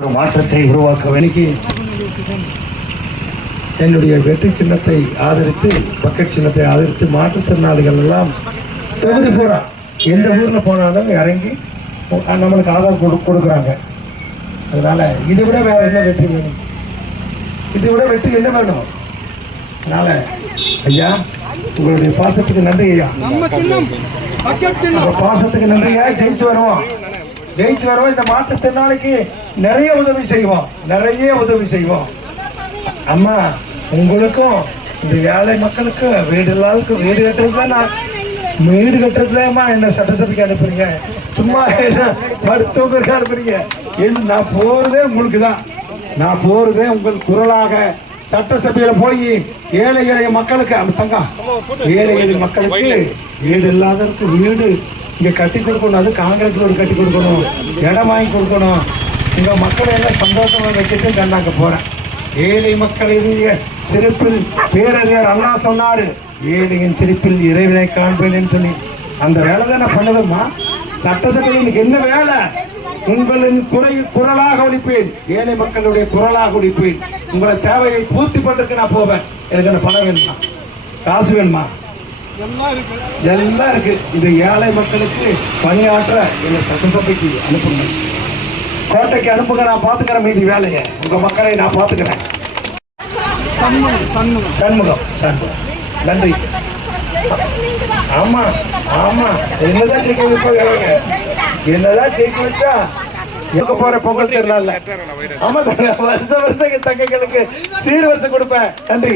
ஒரு மாற்றத்தை உருவாக்க வேண்டி என்னுடைய வெற்றி சின்னத்தை ஆதரித்து பக்கெட் சின்னத்தை ஆதரித்து மாற்றுத்திறனாளிகள் எல்லாம் தொகுதி பூரா எந்த ஊர்ல போனாலும் இறங்கி நம்மளுக்கு ஆதரவு கொடுக்குறாங்க. அதனால இதை விட வேற என்ன வெற்றி வேணும்? இதை விட வெற்றி என்ன வேணும்? அதனால ஐயா உங்களுடைய பாசத்துக்கு நன்றி ஐயா. பாசத்துக்கு நன்றி ஐயா. ஜெயிச்சு வருவோம். இந்த மாற்றுத்திறனாளிக்கு நிறைய உதவி செய்வோம். அம்மா உங்களுக்கும் இந்த ஏழை மக்களுக்கு வீடு இல்லாததுக்கு வீடு கட்டுறதுலமா என்ன சட்டசபைக்கு அனுப்புறீங்க? சும்மா மருத்துவருக்கு அனுப்புறீங்க. நான் போறதே உங்களுக்கு தான். நான் போறதே உங்கள் குரலாக சட்டசபையில போய் ஏழை மக்களுக்கு தங்கா ஏழை மக்களுக்கு வீடு இல்லாததுக்கு வீடு இங்க கட்டி கொடுக்கணும். அது காங்கிரஸ் ரோடு கட்டி கொடுக்கணும், இடம் வாங்கி கொடுக்கணும். இங்க மக்களை எல்லாம் சந்தோஷமா வச்சுட்டு கண்ணாக்க போறேன். ஏழை மக்களுடைய சிரிப்பில் பேரறிஞர் அண்ணா சொன்னாரு, ஏழையின் சிரிப்பில் இறைவனை காண்பேன் சொல்லி. அந்த வேலை தான் நான் பண்ணுவேம்மா. சட்டசபையில் எனக்கு என்ன வேலை? உங்களின் குரலாக ஒழிப்பேன், ஏழை மக்களுடைய குரலாக ஒழிப்பேன். உங்களை தேவையை பூர்த்தி பண்றதுக்கு நான் போவேன். எனக்கு என்ன பணம் வேணுமா? காசு வேணுமா? எல்லாம் இருக்கு. இந்த ஏழை மக்களுக்கு பணியாற்ற என்னை சட்டசபைக்கு அனுப்புங்க, கோட்டைக்கு அனுப்புங்க. நான் பாத்துக்கிறேன் மீதி வேலையை. உங்க மக்களை நான் பாத்துக்கிறேன். சண்முகம் நன்றி. ஆமா என்னதான் ஜெயிக்க வச்சா எங்க போற பொங்கல் திருநாள்ல. ஆமா வருஷம் தங்கைகளுக்கு சீர் வருஷம் கொடுப்பேன். நன்றி.